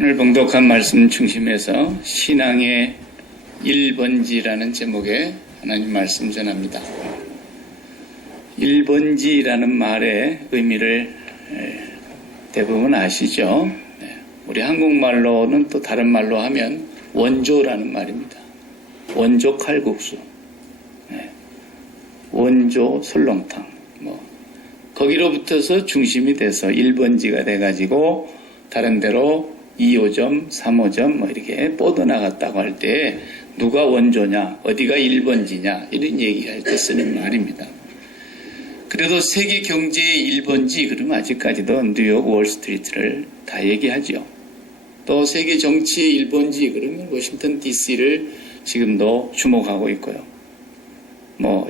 오늘 봉독한 말씀 중심에서 신앙의 1번지라는 제목의 하나님 말씀 전합니다. 1번지라는 말의 의미를 대부분 아시죠? 우리 한국말로는 또 다른 말로 하면 원조라는 말입니다. 원조 칼국수, 원조 설렁탕, 거기로부터서 중심이 돼서 1번지가 돼가지고 다른 데로 2호점, 3호점 이렇게 뻗어나갔다고 할 때 누가 원조냐, 어디가 1번지냐 이런 얘기할 때 쓰는 말입니다. 그래도 세계 경제의 1번지 그러면 아직까지도 뉴욕 월스트리트를 다 얘기하죠. 또 세계 정치의 1번지 그러면 워싱턴 DC를 지금도 주목하고 있고요.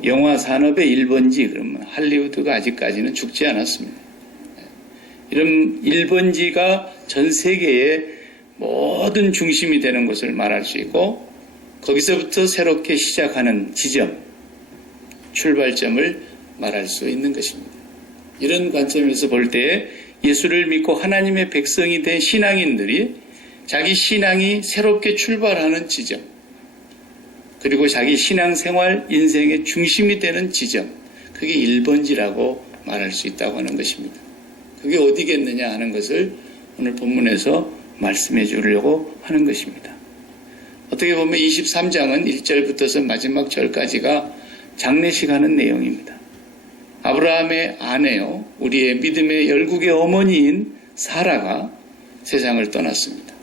영화 산업의 1번지 그러면 할리우드가 아직까지는 죽지 않았습니다. 이런 1번지가 전 세계의 모든 중심이 되는 것을 말할 수 있고 거기서부터 새롭게 시작하는 지점, 출발점을 말할 수 있는 것입니다. 이런 관점에서 볼 때 예수를 믿고 하나님의 백성이 된 신앙인들이 자기 신앙이 새롭게 출발하는 지점, 그리고 자기 신앙생활 인생의 중심이 되는 지점, 그게 1번지라고 말할 수 있다고 하는 것입니다. 그게 어디겠느냐 하는 것을 오늘 본문에서 말씀해 주려고 하는 것입니다. 어떻게 보면 23장은 1절부터서 마지막 절까지가 장례식 하는 내용입니다. 아브라함의 아내요, 우리의 믿음의 열국의 어머니인 사라가 세상을 떠났습니다.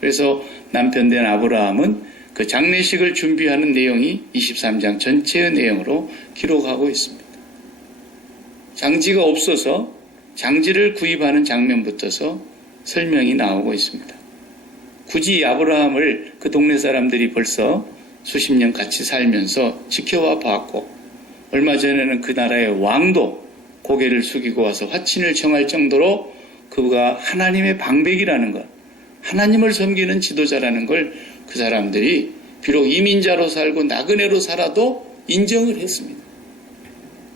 그래서 남편 된 아브라함은 그 장례식을 준비하는 내용이 23장 전체의 내용으로 기록하고 있습니다. 장지가 없어서 장지를 구입하는 장면부터서 설명이 나오고 있습니다. 굳이 아브라함을 그 동네 사람들이 벌써 수십 년 같이 살면서 지켜와 봤고 얼마 전에는 그 나라의 왕도 고개를 숙이고 와서 화친을 청할 정도로 그가 하나님의 방백이라는 것, 하나님을 섬기는 지도자라는 걸 그 사람들이 비록 이민자로 살고 나그네로 살아도 인정을 했습니다.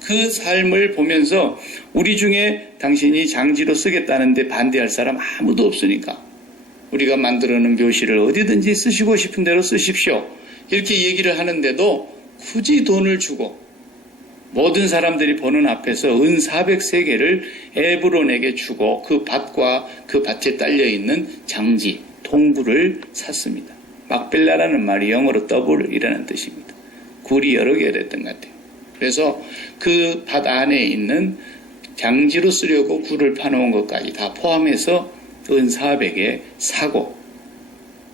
그 삶을 보면서 우리 중에 당신이 장지로 쓰겠다는데 반대할 사람 아무도 없으니까 우리가 만들어 놓은 묘실을 어디든지 쓰시고 싶은 대로 쓰십시오. 이렇게 얘기를 하는데도 굳이 돈을 주고 모든 사람들이 보는 앞에서 은 400세겔을 에브론에게 주고 그 밭과 그 밭에 딸려있는 장지, 통구를 샀습니다. 막벨라라는 말이 영어로 더블이라는 뜻입니다. 굴이 여러 개가 됐던 것 같아요. 그래서 그 밭 안에 있는 장지로 쓰려고 굴을 파놓은 것까지 다 포함해서 은 400에 사고,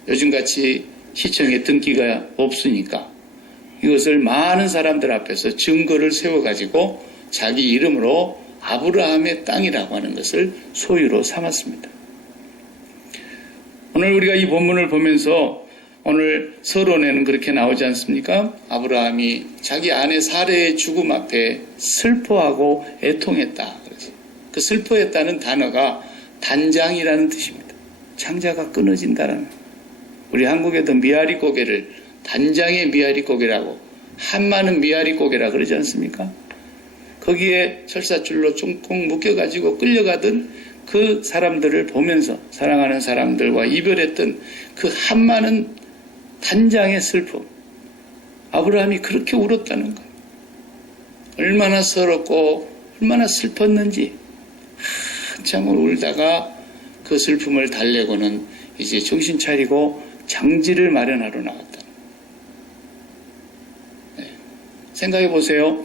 요즘같이 시청에 등기가 없으니까 이것을 많은 사람들 앞에서 증거를 세워가지고 자기 이름으로 아브라함의 땅이라고 하는 것을 소유로 삼았습니다. 오늘 우리가 이 본문을 보면서 오늘 서론에는 그렇게 나오지 않습니까? 아브라함이 자기 아내 사레의 죽음 앞에 슬퍼하고 애통했다. 그래서 그 슬퍼했다는 단어가 단장이라는 뜻입니다. 창자가 끊어진다는. 우리 한국에도 미아리 고개를 단장의 미아리 고개라고, 한마는 미아리 고개라 그러지 않습니까? 거기에 철사줄로 쫑쫑 묶여가지고 끌려가던 그 사람들을 보면서 사랑하는 사람들과 이별했던 그 한마는 단장의 슬픔. 아브라함이 그렇게 울었다는 것. 얼마나 서럽고 얼마나 슬펐는지 한참을 울다가 그 슬픔을 달래고는 이제 정신 차리고 장지를 마련하러 나갔다. 생각해 보세요.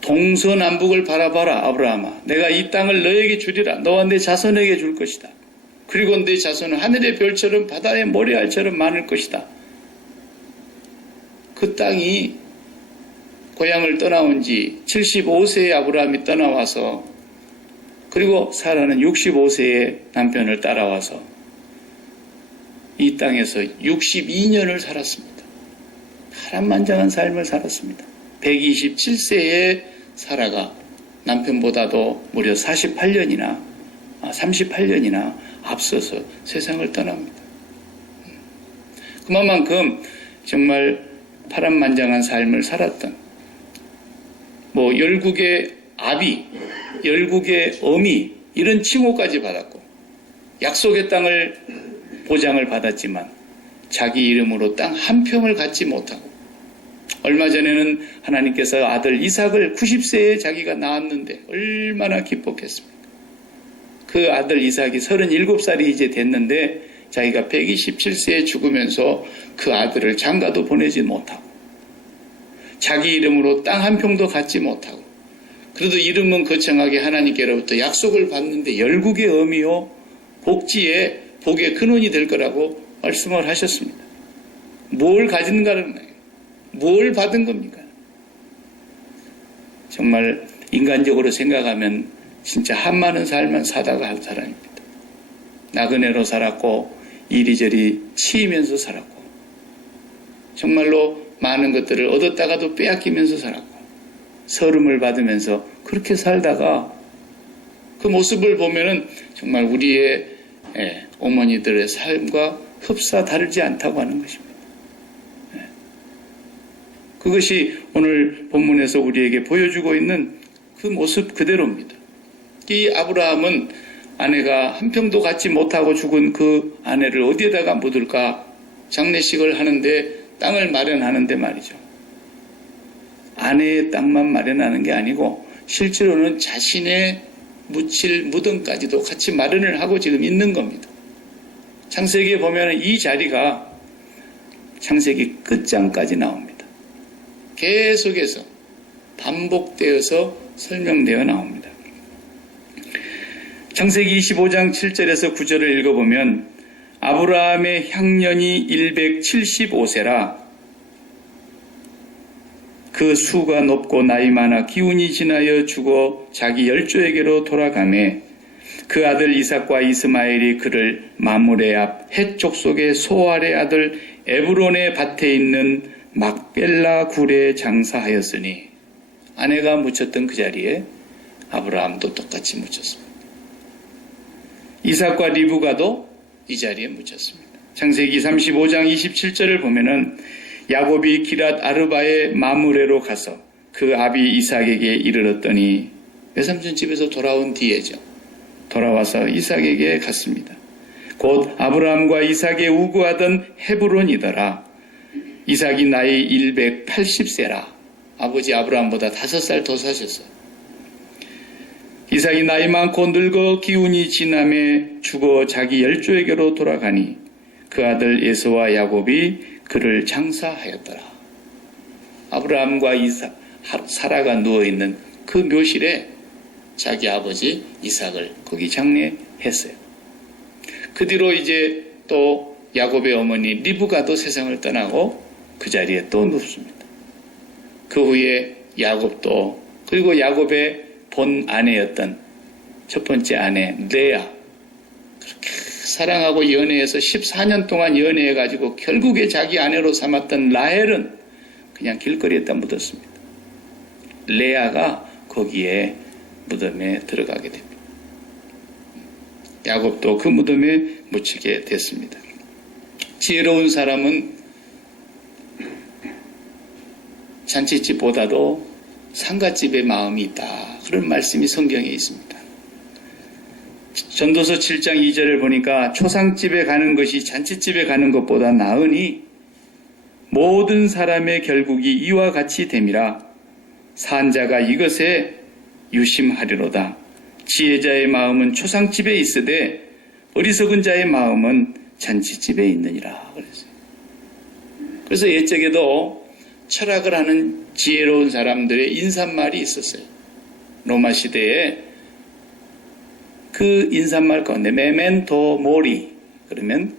동서남북을 바라봐라 아브라함아. 내가 이 땅을 너에게 주리라. 너와 내 자손에게 줄 것이다. 그리고 내 자손은 하늘의 별처럼 바다의 모래알처럼 많을 것이다. 그 땅이 고향을 떠나온 지 75세의 아브라함이 떠나와서 그리고 사라는 65세의 남편을 따라와서 이 땅에서 62년을 살았습니다. 파란만장한 삶을 살았습니다. 127세의 사라가 남편보다도 무려 38년이나 앞서서 세상을 떠납니다. 그만큼 정말 파란만장한 삶을 살았던 열국의 아비, 열국의 어미 이런 칭호까지 받았고 약속의 땅을 보장을 받았지만 자기 이름으로 땅 한 평을 갖지 못하고, 얼마 전에는 하나님께서 아들 이삭을 90세에 자기가 낳았는데 얼마나 기뻤겠습니까? 그 아들 이삭이 37살이 이제 됐는데 자기가 127세에 죽으면서 그 아들을 장가도 보내지 못하고, 자기 이름으로 땅 한 평도 갖지 못하고, 그래도 이름은 거창하게 하나님께로부터 약속을 받는데 열국의 어미요 복지에 복의 근원이 될 거라고 말씀을 하셨습니다. 뭘 가진가는 거예요? 뭘 받은 겁니까? 정말 인간적으로 생각하면 진짜 한많은 삶만 사다가 한 사람입니다. 나그네로 살았고 이리저리 치이면서 살았고, 정말로 많은 것들을 얻었다가도 빼앗기면서 살았고, 서름을 받으면서 그렇게 살다가 그 모습을 보면은 정말 우리의 어머니들의 삶과 흡사 다르지 않다고 하는 것입니다. 그것이 오늘 본문에서 우리에게 보여주고 있는 그 모습 그대로입니다. 이 아브라함은 아내가 한 평도 갖지 못하고 죽은 그 아내를 어디에다가 묻을까 장례식을 하는데 땅을 마련하는데 말이죠. 아내의 땅만 마련하는 게 아니고 실제로는 자신의 묻힐 무덤까지도 같이 마련을 하고 지금 있는 겁니다. 창세기에 보면 이 자리가 창세기 끝장까지 나옵니다. 계속해서 반복되어서 설명되어 나옵니다. 창세기 25장 7절에서 9절을 읽어보면 아브라함의 향년이 175세라 그 수가 높고 나이 많아 기운이 지나여 죽어 자기 열조에게로 돌아가매 그 아들 이삭과 이스마엘이 그를 마므레 앞 헷 족속의 소알의 아들 에브론의 밭에 있는 막벨라 굴에 장사하였으니, 아내가 묻혔던 그 자리에 아브라함도 똑같이 묻혔습니다. 이삭과 리브가도 이 자리에 묻혔습니다. 창세기 35장 27절을 보면은 야곱이 기랏 아르바의 마므레로 가서 그 아비 이삭에게 이르렀더니, 외삼촌 집에서 돌아온 뒤에죠. 돌아와서 이삭에게 갔습니다. 곧 아브라함과 이삭의 우구하던 헤브론이더라. 이삭이 나이 180세라. 아버지 아브라함보다 5살 더 사셨어요. 이삭이 나이 많고 늙어 기운이 지남에 죽어 자기 열조에게로 돌아가니 그 아들 에서와 야곱이 그를 장사하였더라. 아브라함과 이삭, 사라가 누워있는 그 묘실에 자기 아버지 이삭을 거기 장례했어요. 그 뒤로 이제 또 야곱의 어머니 리브가도 세상을 떠나고 그 자리에 또 눕습니다. 그 후에 야곱도, 그리고 야곱의 본 아내였던 첫 번째 아내 레아, 그렇게 사랑하고 연애해서 14년 동안 연애해가지고 결국에 자기 아내로 삼았던 라헬은 그냥 길거리에다 묻었습니다. 레아가 거기에 무덤에 들어가게 됩니다. 야곱도 그 무덤에 묻히게 됐습니다. 지혜로운 사람은 잔치집보다도 상갓집의 마음이 있다. 그런 말씀이 성경에 있습니다. 전도서 7장 2절을 보니까 초상집에 가는 것이 잔치집에 가는 것보다 나으니 모든 사람의 결국이 이와 같이 됨이라. 산자가 이것에 유심하리로다. 지혜자의 마음은 초상집에 있으되 어리석은 자의 마음은 잔치집에 있느니라. 그래서 옛적에도 철학을 하는 지혜로운 사람들의 인사말이 있었어요. 로마 시대에 그 인사말 가운데 메멘토 모리, 그러면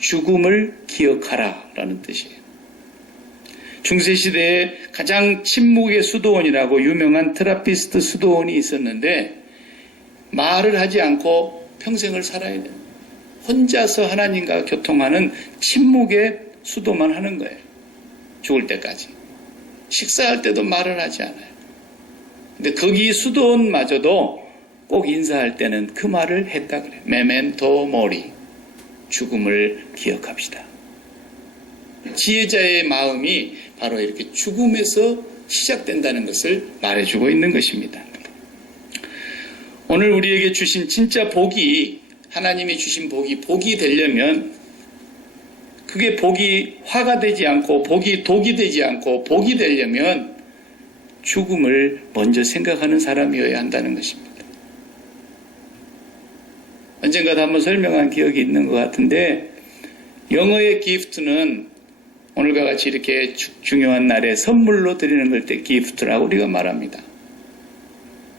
죽음을 기억하라 라는 뜻이에요. 중세시대에 가장 침묵의 수도원이라고 유명한 트라피스트 수도원이 있었는데 말을 하지 않고 평생을 살아야 돼요. 혼자서 하나님과 교통하는 침묵의 수도만 하는 거예요. 죽을 때까지. 식사할 때도 말을 하지 않아요. 근데 거기 수도원마저도 꼭 인사할 때는 그 말을 했다 그래요. 메멘토 모리, 죽음을 기억합시다. 지혜자의 마음이 바로 이렇게 죽음에서 시작된다는 것을 말해주고 있는 것입니다. 오늘 우리에게 주신 진짜 복이 하나님이 주신 복이 되려면 그게 복이 화가 되지 않고 복이 독이 되지 않고 복이 되려면 죽음을 먼저 생각하는 사람이어야 한다는 것입니다. 언젠가도 한번 설명한 기억이 있는 것 같은데 영어의 기프트는 오늘과 같이 이렇게 중요한 날에 선물로 드리는 걸 때 기프트라고 우리가 말합니다.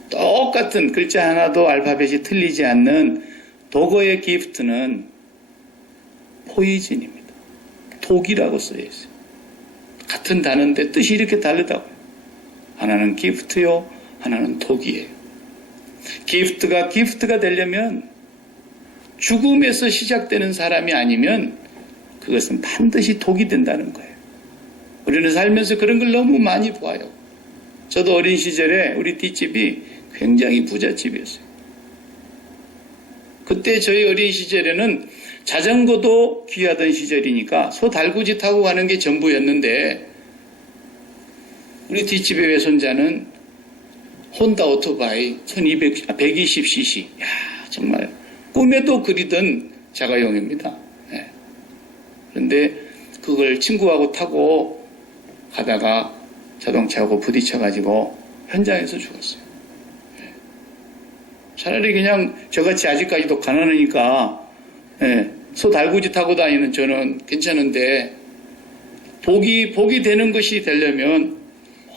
똑같은 글자 하나도 알파벳이 틀리지 않는 독어의 기프트는 포이즌입니다. 독이라고 써져 있어요. 같은 단어인데 뜻이 이렇게 다르다고요. 하나는 기프트요, 하나는 독이에요. 기프트가 되려면 죽음에서 시작되는 사람이 아니면 그것은 반드시 독이 된다는 거예요. 우리는 살면서 그런 걸 너무 많이 봐요. 저도 어린 시절에 우리 뒷집이 굉장히 부잣집이었어요. 그때 저희 어린 시절에는 자전거도 귀하던 시절이니까 소 달구지 타고 가는 게 전부였는데 우리 뒷집의 외손자는 혼다 오토바이 120cc. 야, 정말 꿈에도 그리던 자가용입니다. 네. 그런데 그걸 친구하고 타고 가다가 자동차하고 부딪혀가지고 현장에서 죽었어요. 네. 차라리 그냥 저같이 아직까지도 가난하니까 소 달구지 타고 다니는 저는 괜찮은데 복이 되는 것이 되려면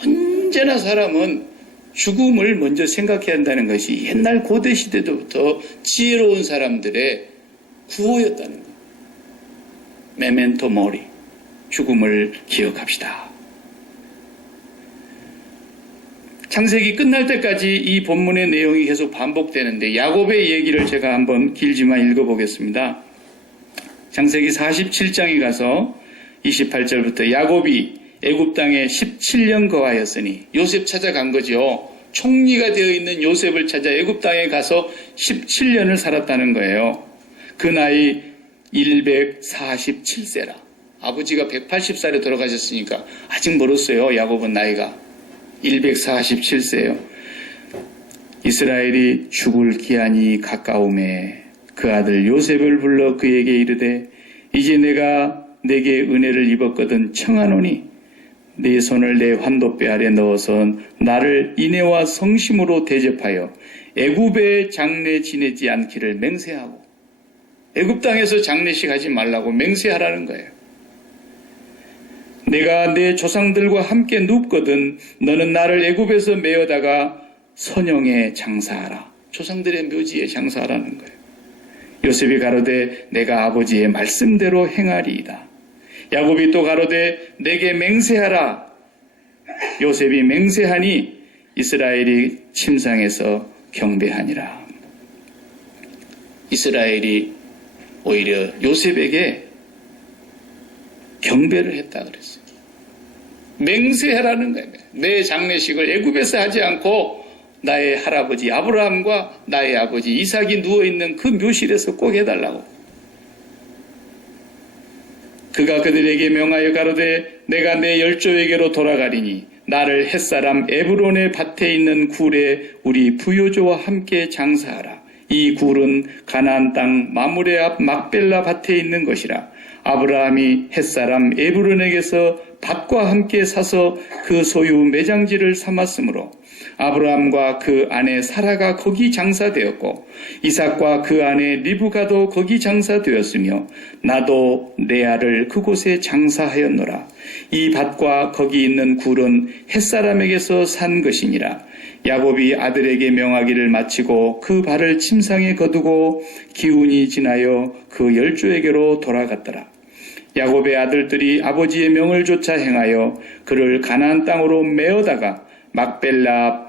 언제나 사람은 죽음을 먼저 생각해야 한다는 것이 옛날 고대 시대부터 지혜로운 사람들의 구호였다는 거예요. 메멘토 모리, 죽음을 기억합시다. 창세기 끝날 때까지 이 본문의 내용이 계속 반복되는데 야곱의 얘기를 제가 한번 길지만 읽어보겠습니다. 창세기 47장에 가서 28절부터 야곱이 애굽 땅에 17년 거하였으니 요셉 찾아간 거죠. 총리가 되어 있는 요셉을 찾아 애굽 땅에 가서 17년을 살았다는 거예요. 그 나이 147세라. 아버지가 180살에 돌아가셨으니까 아직 멀었어요. 야곱은 나이가 147세예요. 이스라엘이 죽을 기한이 가까우매 그 아들 요셉을 불러 그에게 이르되 이제 내가 내게 은혜를 입었거든 청하노니 네 손을 내 환도뼈 아래 넣어서 나를 인애와 성심으로 대접하여 애굽에 장례 지내지 않기를 맹세하고 애굽 땅에서 장례식 하지 말라고 맹세하라는 거예요. 내가 내 조상들과 함께 눕거든 너는 나를 애굽에서 메어다가 선영에 장사하라. 조상들의 묘지에 장사하라는 거예요. 요셉이 가로되 내가 아버지의 말씀대로 행하리이다. 야곱이 또 가로되 내게 맹세하라. 요셉이 맹세하니 이스라엘이 침상에서 경배하니라. 이스라엘이 오히려 요셉에게 경배를 했다 그랬어요. 맹세하라는 거예요. 내 장례식을 애굽에서 하지 않고 나의 할아버지 아브라함과 나의 아버지 이삭이 누워있는 그 묘실에서 꼭 해달라고. 그가 그들에게 명하여 가로되 내가 내 열조에게로 돌아가리니 나를 햇사람 에브론의 밭에 있는 굴에 우리 부요조와 함께 장사하라. 이 굴은 가나안 땅 마므레 앞 막벨라 밭에 있는 것이라. 아브라함이 햇사람 에브론에게서 밭과 함께 사서 그 소유 매장지를 삼았으므로 아브라함과 그 아내 사라가 거기 장사되었고 이삭과 그 아내 리브가도 거기 장사되었으며 나도 레아를 그곳에 장사하였노라. 이 밭과 거기 있는 굴은 햇사람에게서 산 것이니라. 야곱이 아들에게 명하기를 마치고 그 발을 침상에 거두고 기운이 지나여 그 열조에게로 돌아갔더라. 야곱의 아들들이 아버지의 명을 쫓아 행하여 그를 가나안 땅으로 메어다가 막벨라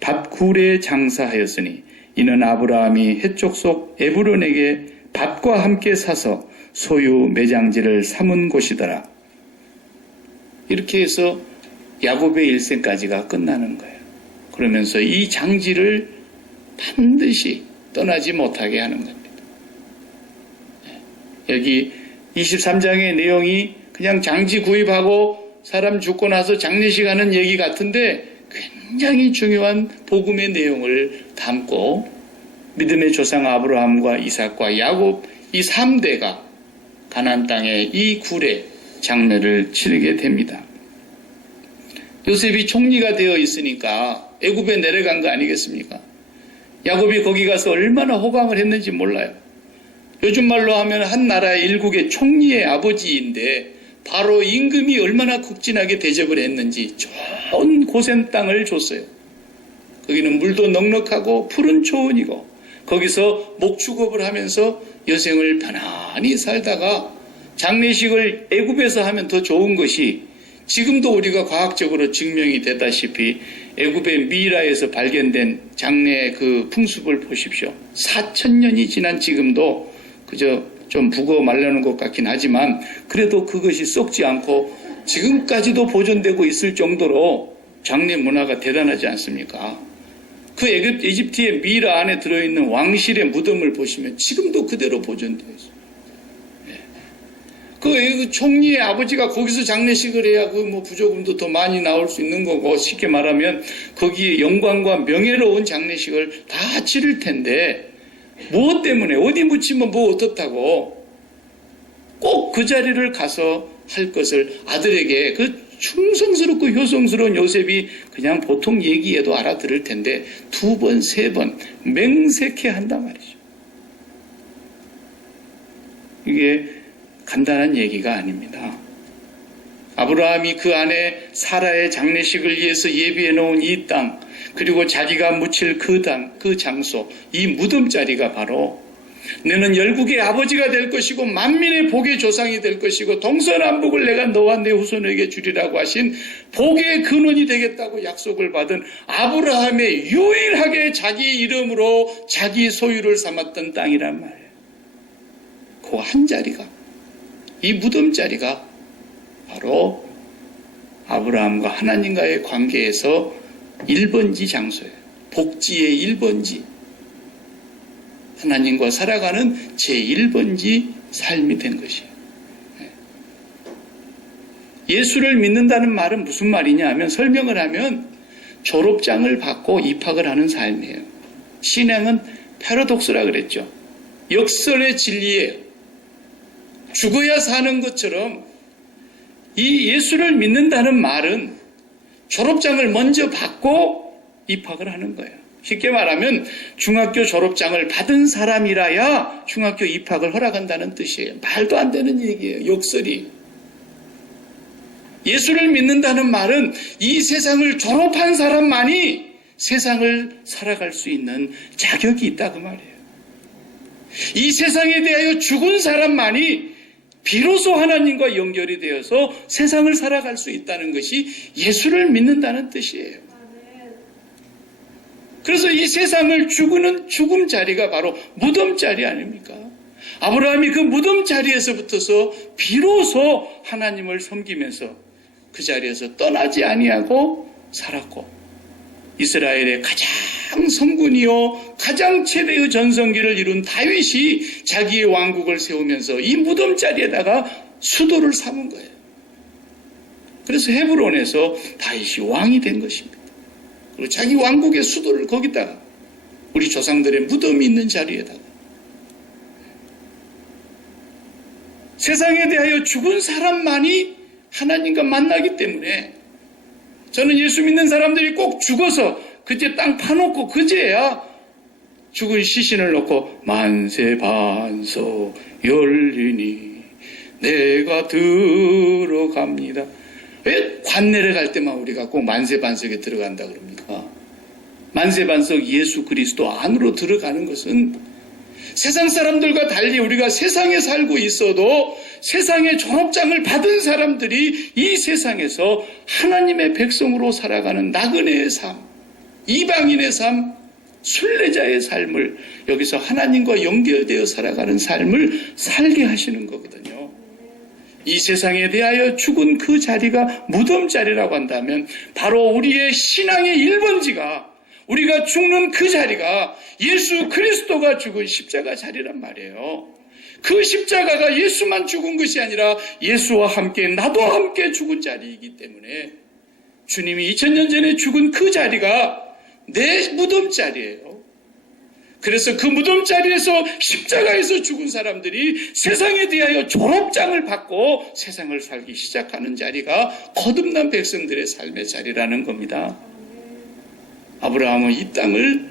밭굴에 장사하였으니 이는 아브라함이 해쪽 속 에브론에게 밭과 함께 사서 소유 매장지를 삼은 곳이더라. 이렇게 해서 야곱의 일생까지가 끝나는 거예요. 그러면서 이 장지를 반드시 떠나지 못하게 하는 겁니다. 여기 23장의 내용이 그냥 장지 구입하고 사람 죽고 나서 장례식 하는 얘기 같은데 굉장히 중요한 복음의 내용을 담고 믿음의 조상 아브라함과 이삭과 야곱 이 3대가 가나안 땅의 이 굴에 장례를 치르게 됩니다. 요셉이 총리가 되어 있으니까 애굽에 내려간 거 아니겠습니까? 야곱이 거기 가서 얼마나 호강을 했는지 몰라요. 요즘 말로 하면 한 나라의 일국의 총리의 아버지인데 바로 임금이 얼마나 극진하게 대접을 했는지 좋은 고센 땅을 줬어요. 거기는 물도 넉넉하고 푸른 초원이고 거기서 목축업을 하면서 여생을 편안히 살다가 장례식을 애굽에서 하면 더 좋은 것이 지금도 우리가 과학적으로 증명이 되다시피 애굽의 미라에서 발견된 장례 그 풍습을 보십시오. 4,000년이 지난 지금도 그저 좀 북어 말려는 것 같긴 하지만 그래도 그것이 썩지 않고 지금까지도 보존되고 있을 정도로 장례 문화가 대단하지 않습니까? 그 이집트의 미라 안에 들어있는 왕실의 무덤을 보시면 지금도 그대로 보존되어 있어요. 그 총리의 아버지가 거기서 장례식을 해야 그 뭐 부조금도 더 많이 나올 수 있는 거고 쉽게 말하면 거기에 영광과 명예로운 장례식을 다 치를 텐데 무엇 때문에 어디 묻히면 뭐 어떻다고 꼭 그 자리를 가서 할 것을 아들에게 그 충성스럽고 효성스러운 요셉이 그냥 보통 얘기해도 알아들을 텐데 2번, 3번 맹세케 한단 말이죠. 이게 간단한 얘기가 아닙니다. 아브라함이 그 안에 사라의 장례식을 위해서 예비해 놓은 이 땅, 그리고 자기가 묻힐 그 땅, 그 장소, 이 무덤 자리가 바로 너는 열국의 아버지가 될 것이고 만민의 복의 조상이 될 것이고 동서남북을 내가 너와 내 후손에게 주리라고 하신 복의 근원이 되겠다고 약속을 받은 아브라함의 유일하게 자기 이름으로 자기 소유를 삼았던 땅이란 말이에요. 그 한 자리가, 이 무덤 자리가 바로 아브라함과 하나님과의 관계에서 1번지 장소예요. 복지의 1번지. 하나님과 살아가는 제1번지 삶이 된 것이에요. 예수를 믿는다는 말은 무슨 말이냐 하면 설명을 하면 졸업장을 받고 입학을 하는 삶이에요. 신앙은 패러독스라 그랬죠. 역설의 진리예요. 죽어야 사는 것처럼 이 예수를 믿는다는 말은 졸업장을 먼저 받고 입학을 하는 거예요. 쉽게 말하면 중학교 졸업장을 받은 사람이라야 중학교 입학을 허락한다는 뜻이에요. 말도 안 되는 얘기예요. 역설이. 예수를 믿는다는 말은 이 세상을 졸업한 사람만이 세상을 살아갈 수 있는 자격이 있다 그 말이에요. 이 세상에 대하여 죽은 사람만이 비로소 하나님과 연결이 되어서 세상을 살아갈 수 있다는 것이 예수를 믿는다는 뜻이에요. 그래서 이 세상을 죽는 죽음 자리가 바로 무덤 자리 아닙니까? 아브라함이 그 무덤 자리에서 붙어서 비로소 하나님을 섬기면서 그 자리에서 떠나지 아니하고 살았고 이스라엘의 가장 성군이요 가장 최대의 전성기를 이룬 다윗이 자기의 왕국을 세우면서 이 무덤 자리에다가 수도를 삼은 거예요. 그래서 헤브론에서 다윗이 왕이 된 것입니다. 그리고 자기 왕국의 수도를 거기다가 우리 조상들의 무덤이 있는 자리에다가 세상에 대하여 죽은 사람만이 하나님과 만나기 때문에 저는 예수 믿는 사람들이 꼭 죽어서 그제 땅 파놓고 그제야 죽은 시신을 놓고 만세반석 열리니 내가 들어갑니다. 왜 관내를 갈 때만 우리가 꼭 만세반석에 들어간다 그럽니까? 만세반석 예수 그리스도 안으로 들어가는 것은 세상 사람들과 달리 우리가 세상에 살고 있어도 세상의 졸업장을 받은 사람들이 이 세상에서 하나님의 백성으로 살아가는 나그네의 삶, 이방인의 삶, 순례자의 삶을 여기서 하나님과 연결되어 살아가는 삶을 살게 하시는 거거든요. 이 세상에 대하여 죽은 그 자리가 무덤 자리라고 한다면 바로 우리의 신앙의 1번지가 우리가 죽는 그 자리가 예수 그리스도가 죽은 십자가 자리란 말이에요. 그 십자가가 예수만 죽은 것이 아니라 예수와 함께 나도 함께 죽은 자리이기 때문에 주님이 2000년 전에 죽은 그 자리가 내 무덤 자리예요. 그래서 그 무덤 자리에서 십자가에서 죽은 사람들이 세상에 대하여 졸업장을 받고 세상을 살기 시작하는 자리가 거듭난 백성들의 삶의 자리라는 겁니다. 아브라함은 이 땅을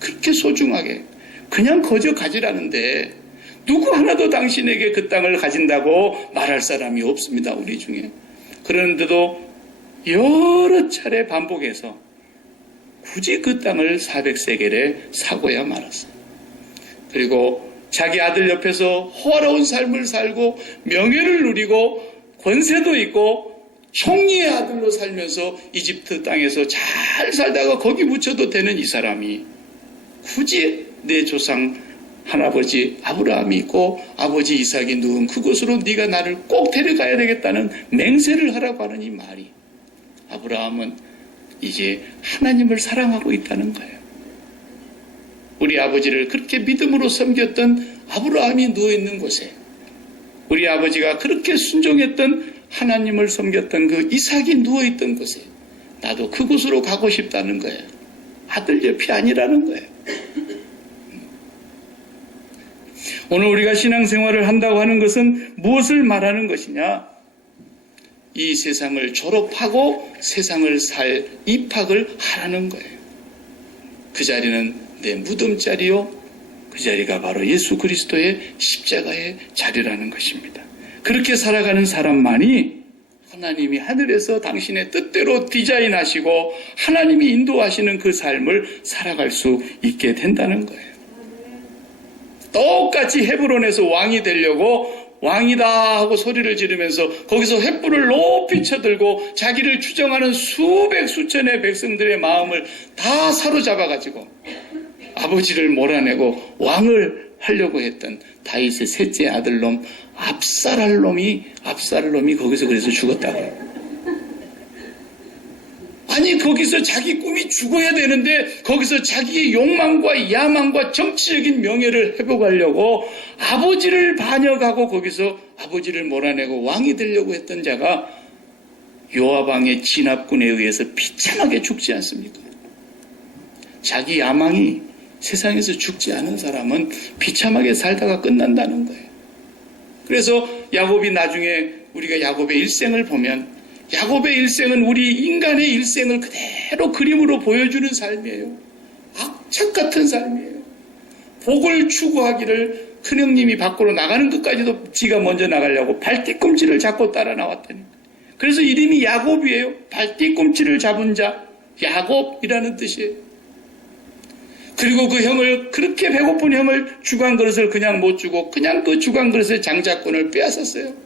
그렇게 소중하게 그냥 거저 가지라는데 누구 하나도 당신에게 그 땅을 가진다고 말할 사람이 없습니다. 우리 중에. 그런데도 여러 차례 반복해서 굳이 그 땅을 400세겔에 사고야 말았어요. 그리고 자기 아들 옆에서 호화로운 삶을 살고 명예를 누리고 권세도 있고 총리의 아들로 살면서 이집트 땅에서 잘 살다가 거기 묻혀도 되는 이 사람이 굳이 내 조상 할아버지 아브라함이 있고 아버지 이삭이 누운 그곳으로 네가 나를 꼭 데려가야 되겠다는 맹세를 하라고 하는 이 말이, 아브라함은 이제 하나님을 사랑하고 있다는 거예요. 우리 아버지를 그렇게 믿음으로 섬겼던 아브라함이 누워있는 곳에, 우리 아버지가 그렇게 순종했던 하나님을 섬겼던 그 이삭이 누워있던 곳에 나도 그곳으로 가고 싶다는 거예요. 아들 옆이 아니라는 거예요. 오늘 우리가 신앙생활을 한다고 하는 것은 무엇을 말하는 것이냐? 이 세상을 졸업하고 세상을 살 입학을 하라는 거예요. 그 자리는 내 무덤 자리요, 그 자리가 바로 예수 그리스도의 십자가의 자리라는 것입니다. 그렇게 살아가는 사람만이 하나님이 하늘에서 당신의 뜻대로 디자인하시고 하나님이 인도하시는 그 삶을 살아갈 수 있게 된다는 거예요. 똑같이 헤브론에서 왕이 되려고 왕이다 하고 소리를 지르면서 거기서 횃불을 높이 쳐들고 자기를 추정하는 수백 수천의 백성들의 마음을 다 사로잡아가지고 아버지를 몰아내고 왕을 하려고 했던 다윗의 셋째 아들놈 압살롬이 거기서 그래서 죽었다고요. 아니 거기서 자기 꿈이 죽어야 되는데 거기서 자기의 욕망과 야망과 정치적인 명예를 회복하려고 아버지를 반역하고 거기서 아버지를 몰아내고 왕이 되려고 했던 자가 요압 왕의 진압군에 의해서 비참하게 죽지 않습니까? 자기 야망이 세상에서 죽지 않은 사람은 비참하게 살다가 끝난다는 거예요. 그래서 야곱이 나중에 우리가 야곱의 일생을 보면 야곱의 일생은 우리 인간의 일생을 그대로 그림으로 보여주는 삶이에요. 악착 같은 삶이에요. 복을 추구하기를 큰형님이 밖으로 나가는 것까지도 지가 먼저 나가려고 발뒤꿈치를 잡고 따라 나왔다니. 그래서 이름이 야곱이에요. 발뒤꿈치를 잡은 자, 야곱이라는 뜻이에요. 그리고 그 형을, 그렇게 배고픈 형을 주간 그릇을 그냥 못 주고 그냥 그 주간 그릇의 장자권을 빼앗았어요.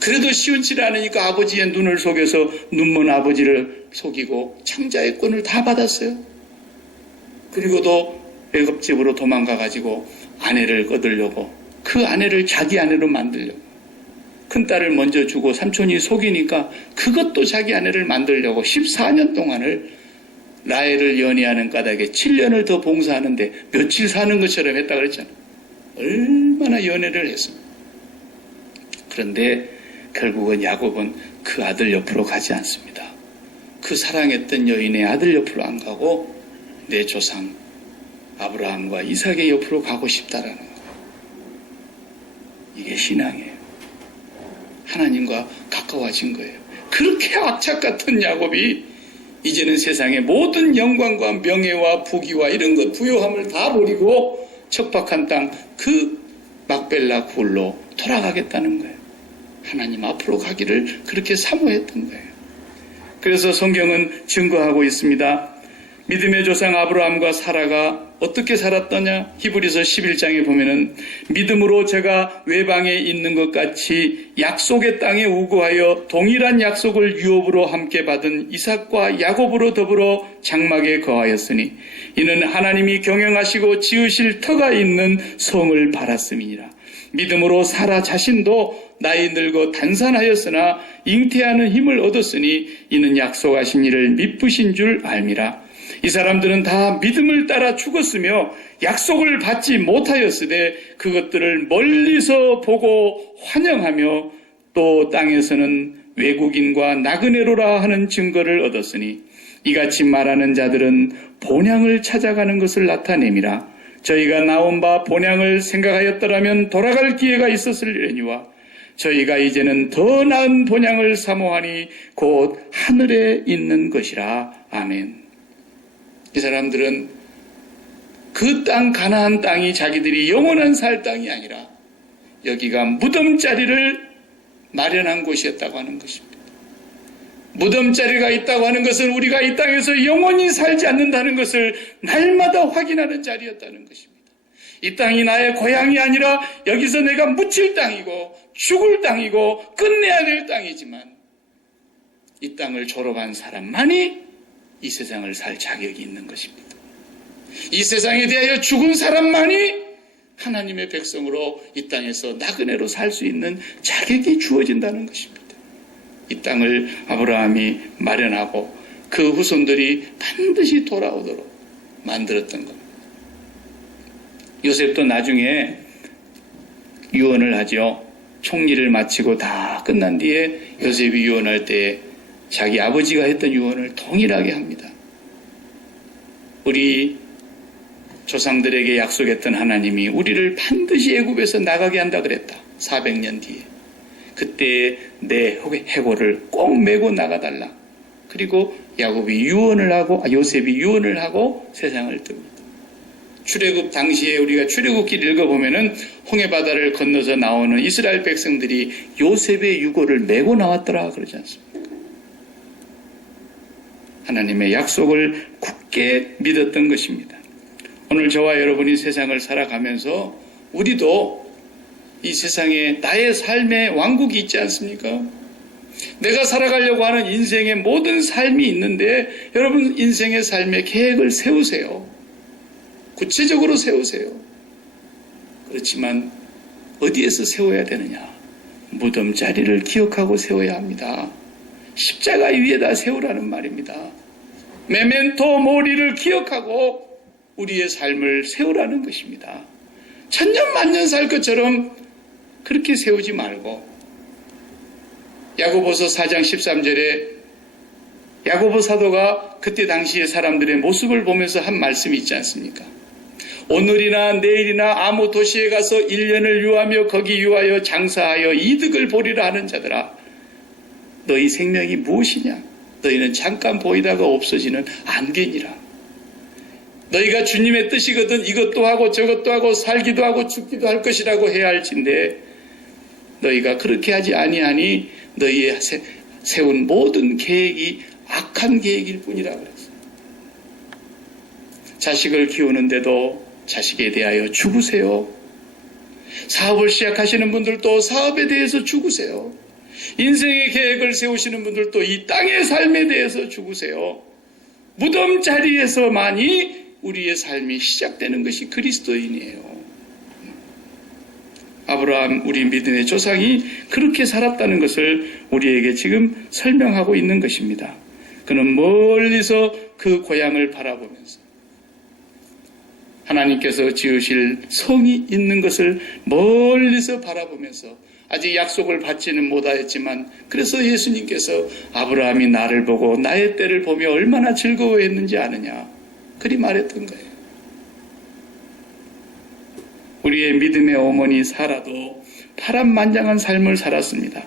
그래도 시원치 않으니까 아버지의 눈을 속여서 눈먼 아버지를 속이고 창자의 권을 다 받았어요. 그리고도 애굽집으로 도망가가지고 아내를 거두려고, 그 아내를 자기 아내로 만들려고, 큰딸을 먼저 주고 삼촌이 속이니까 그것도 자기 아내를 만들려고 14년 동안을 라헬을 연애하는 까닭에 7년을 더 봉사하는데 며칠 사는 것처럼 했다 그랬잖아요. 얼마나 연애를 했어. 그런데 결국은 야곱은 그 아들 옆으로 가지 않습니다. 그 사랑했던 여인의 아들 옆으로 안 가고 내 조상 아브라함과 이삭의 옆으로 가고 싶다라는 거예요. 이게 신앙이에요. 하나님과 가까워진 거예요. 그렇게 악착 같은 야곱이 이제는 세상의 모든 영광과 명예와 부귀와 이런 것 부요함을 다 버리고 척박한 땅 그 막벨라 굴로 돌아가겠다는 거예요. 하나님 앞으로 가기를 그렇게 사모했던 거예요. 그래서 성경은 증거하고 있습니다. 믿음의 조상 아브라함과 사라가 어떻게 살았더냐? 히브리서 11장에 보면은 믿음으로 제가 외방에 있는 것 같이 약속의 땅에 우거하여 동일한 약속을 유업으로 함께 받은 이삭과 야곱으로 더불어 장막에 거하였으니 이는 하나님이 경영하시고 지으실 터가 있는 성을 바랐음이니라. 믿음으로 사라 자신도 나이 늙어 단산하였으나 잉태하는 힘을 얻었으니 이는 약속하신 이를 미쁘신 줄 알미라. 이 사람들은 다 믿음을 따라 죽었으며 약속을 받지 못하였으되 그것들을 멀리서 보고 환영하며 또 땅에서는 외국인과 나그네로라 하는 증거를 얻었으니 이같이 말하는 자들은 본향을 찾아가는 것을 나타내미라. 저희가 나온 바 본향을 생각하였더라면 돌아갈 기회가 있었으려니와 저희가 이제는 더 나은 본향을 사모하니 곧 하늘에 있는 것이라. 아멘. 이 사람들은 그 땅, 가나안 땅이 자기들이 영원한 살 땅이 아니라 여기가 무덤자리를 마련한 곳이었다고 하는 것입니다. 무덤자리가 있다고 하는 것은 우리가 이 땅에서 영원히 살지 않는다는 것을 날마다 확인하는 자리였다는 것입니다. 이 땅이 나의 고향이 아니라 여기서 내가 묻힐 땅이고 죽을 땅이고 끝내야 될 땅이지만 이 땅을 졸업한 사람만이 이 세상을 살 자격이 있는 것입니다. 이 세상에 대하여 죽은 사람만이 하나님의 백성으로 이 땅에서 나그네로 살 수 있는 자격이 주어진다는 것입니다. 이 땅을 아브라함이 마련하고 그 후손들이 반드시 돌아오도록 만들었던 겁니다. 요셉도 나중에 유언을 하죠. 총리를 마치고 다 끝난 뒤에 요셉이 유언할 때 자기 아버지가 했던 유언을 동일하게 합니다. 우리 조상들에게 약속했던 하나님이 우리를 반드시 애굽에서 나가게 한다 그랬다. 400년 뒤에. 그때 내 해골을 꼭 메고 나가달라. 그리고 요셉이 유언을 하고 세상을 뜹니다. 출애굽 당시에 우리가 출애굽기를 읽어보면은 홍해바다를 건너서 나오는 이스라엘 백성들이 요셉의 유골을 메고 나왔더라 그러지 않습니까? 하나님의 약속을 굳게 믿었던 것입니다. 오늘 저와 여러분이 세상을 살아가면서 우리도 이 세상에 나의 삶의 왕국이 있지 않습니까? 내가 살아가려고 하는 인생의 모든 삶이 있는데 여러분 인생의 삶의 계획을 세우세요. 구체적으로 세우세요. 그렇지만 어디에서 세워야 되느냐? 무덤자리를 기억하고 세워야 합니다. 십자가 위에다 세우라는 말입니다. 메멘토 모리를 기억하고 우리의 삶을 세우라는 것입니다. 천년 만년 살 것처럼 그렇게 세우지 말고 야고보서 4장 13절에 야고보 사도가 그때 당시의 사람들의 모습을 보면서 한 말씀이 있지 않습니까? 오늘이나 내일이나 아무 도시에 가서 1년을 유하며 거기 유하여 장사하여 이득을 보리라 하는 자들아, 너희 생명이 무엇이냐? 너희는 잠깐 보이다가 없어지는 안개니라. 너희가 주님의 뜻이거든 이것도 하고 저것도 하고 살기도 하고 죽기도 할 것이라고 해야 할진데 너희가 그렇게 하지 아니하니 너희의 세운 모든 계획이 악한 계획일 뿐이라 그랬어요. 자식을 키우는데도 자식에 대하여 죽으세요. 사업을 시작하시는 분들도 사업에 대해서 죽으세요. 인생의 계획을 세우시는 분들도 이 땅의 삶에 대해서 죽으세요. 무덤 자리에서만이 우리의 삶이 시작되는 것이 그리스도인이에요. 아브라함 우리 믿음의 조상이 그렇게 살았다는 것을 우리에게 지금 설명하고 있는 것입니다. 그는 멀리서 그 고향을 바라보면서 하나님께서 지으실 성이 있는 것을 멀리서 바라보면서 아직 약속을 받지는 못하였지만 그래서 예수님께서 아브라함이 나를 보고 나의 때를 보며 얼마나 즐거워했는지 아느냐 그리 말했던 거예요. 우리의 믿음의 어머니 사라도 파란만장한 삶을 살았습니다.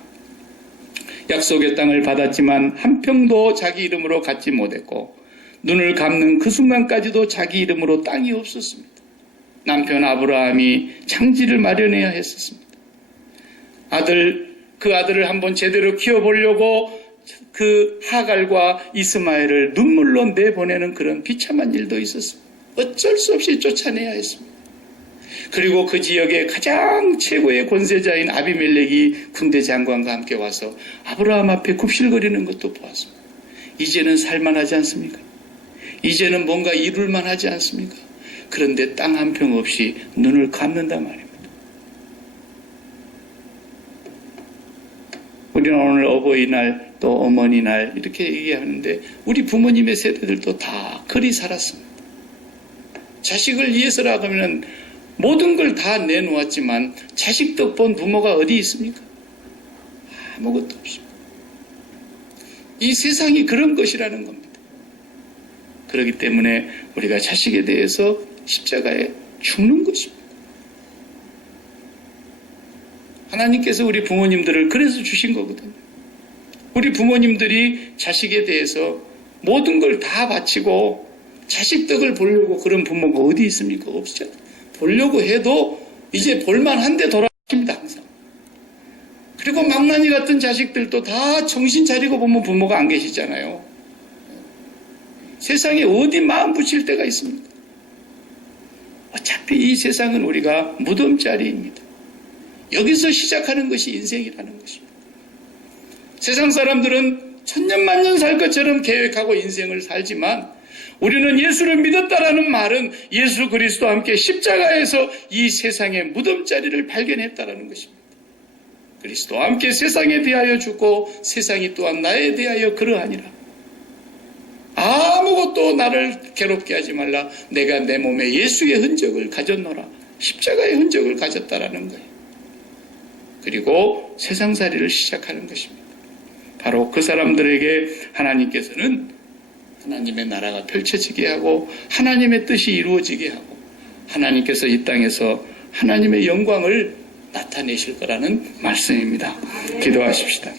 약속의 땅을 받았지만 한 평도 자기 이름으로 갖지 못했고 눈을 감는 그 순간까지도 자기 이름으로 땅이 없었습니다. 남편 아브라함이 창지를 마련해야 했었습니다. 그 아들을 한번 제대로 키워보려고 그 하갈과 이스마엘을 눈물로 내보내는 그런 비참한 일도 있었습니다. 어쩔 수 없이 쫓아내야 했습니다. 그리고 그 지역의 가장 최고의 권세자인 아비멜렉이 군대 장관과 함께 와서 아브라함 앞에 굽실거리는 것도 보았습니다. 이제는 살만하지 않습니까? 이제는 뭔가 이룰만 하지 않습니까? 그런데 땅 한 평 없이 눈을 감는단 말입니다. 우리는 오늘 어버이날 또 어머니날 이렇게 얘기하는데 우리 부모님의 세대들도 다 그리 살았습니다. 자식을 위해서라고 하면 모든 걸 다 내놓았지만 자식 덕본 부모가 어디 있습니까? 아무것도 없습니다. 이 세상이 그런 것이라는 겁니다. 그렇기 때문에 우리가 자식에 대해서 십자가에 죽는 것입니다. 하나님께서 우리 부모님들을 그래서 주신 거거든요. 우리 부모님들이 자식에 대해서 모든 걸 다 바치고 자식 덕을 보려고 그런 부모가 어디 있습니까? 없죠. 보려고 해도 이제 볼만한데 돌아갑니다, 항상. 그리고 망나니 같은 자식들도 다 정신 차리고 보면 부모가 안 계시잖아요. 세상에 어디 마음 붙일 때가 있습니까? 어차피 이 세상은 우리가 무덤자리입니다. 여기서 시작하는 것이 인생이라는 것입니다. 세상 사람들은 천년만년 살 것처럼 계획하고 인생을 살지만 우리는 예수를 믿었다라는 말은 예수 그리스도와 함께 십자가에서 이 세상의 무덤자리를 발견했다라는 것입니다. 그리스도와 함께 세상에 대하여 죽고 세상이 또한 나에 대하여 그러하니라. 아무것도 나를 괴롭게 하지 말라. 내가 내 몸에 예수의 흔적을 가졌노라. 십자가의 흔적을 가졌다라는 거예요. 그리고 세상살이를 시작하는 것입니다. 바로 그 사람들에게 하나님께서는 하나님의 나라가 펼쳐지게 하고 하나님의 뜻이 이루어지게 하고 하나님께서 이 땅에서 하나님의 영광을 나타내실 거라는 말씀입니다. 기도하십시다.